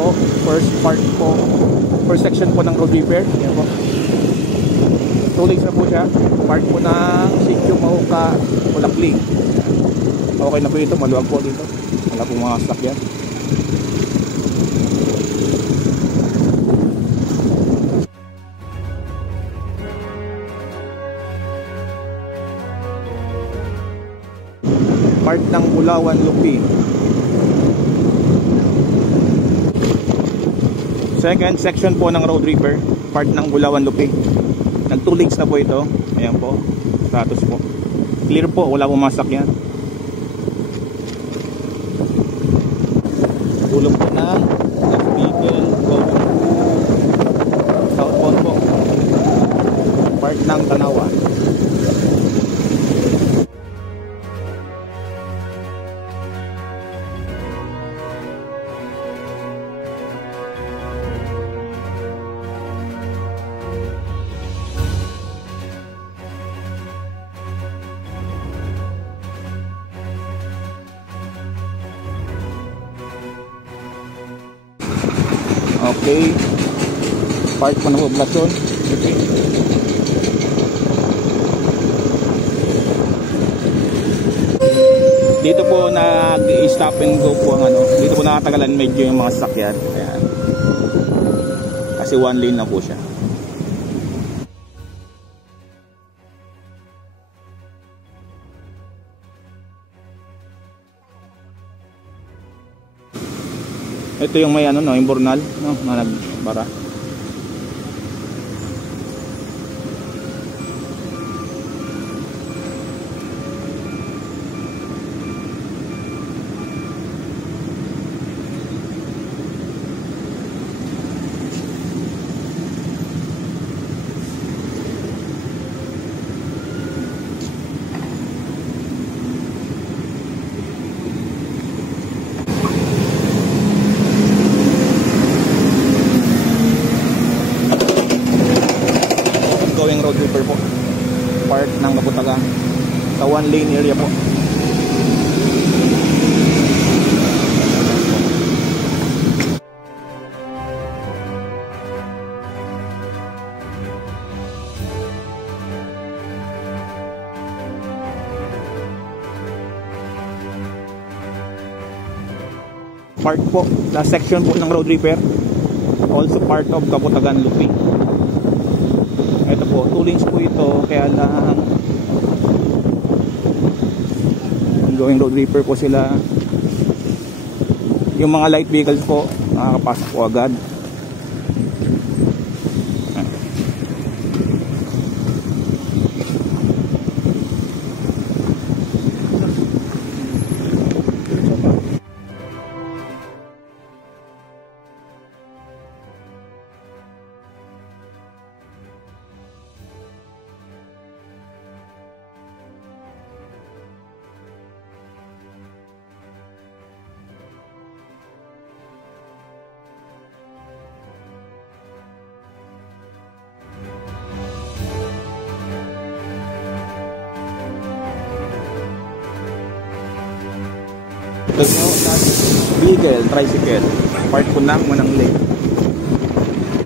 po, first part po, first section po ng road repair. Yan po. 2 lanes na po siya. Part po ng Sitio Mahuka, Ulakling. Okay na po dito, maluwag po dito. Wala po mga sasakyan. Part ng Bulawan Lupi. Second section po ng road repair, part ng Bulawan Lupi. Nag 2 lanes na po ito. Ayan po, status po. Clear po, wala pong masakyan. Tulong po ng vehicle going southbound po. Part ng Tanawan. Okay, part po ng poblasyon. Okay. Dito po nag-stop and go po ang ano. Dito po nakatagalan medyo yung mga sasakyan. Ayan. Kasi 1 lane na po siya. Ito yung may ano no, imbornal no, na nagbara. Road repair po, part ng Kaputagan sa 1 lane area po. Part po, the section po ng road repair, also part of Kaputagan Lupi. Ito po, 2 lanes po ito, kaya lang going road repair po sila. Yung mga light vehicles po nakakapasok po agad. Ito po, vehicle, tricycle, part po ng unang lane.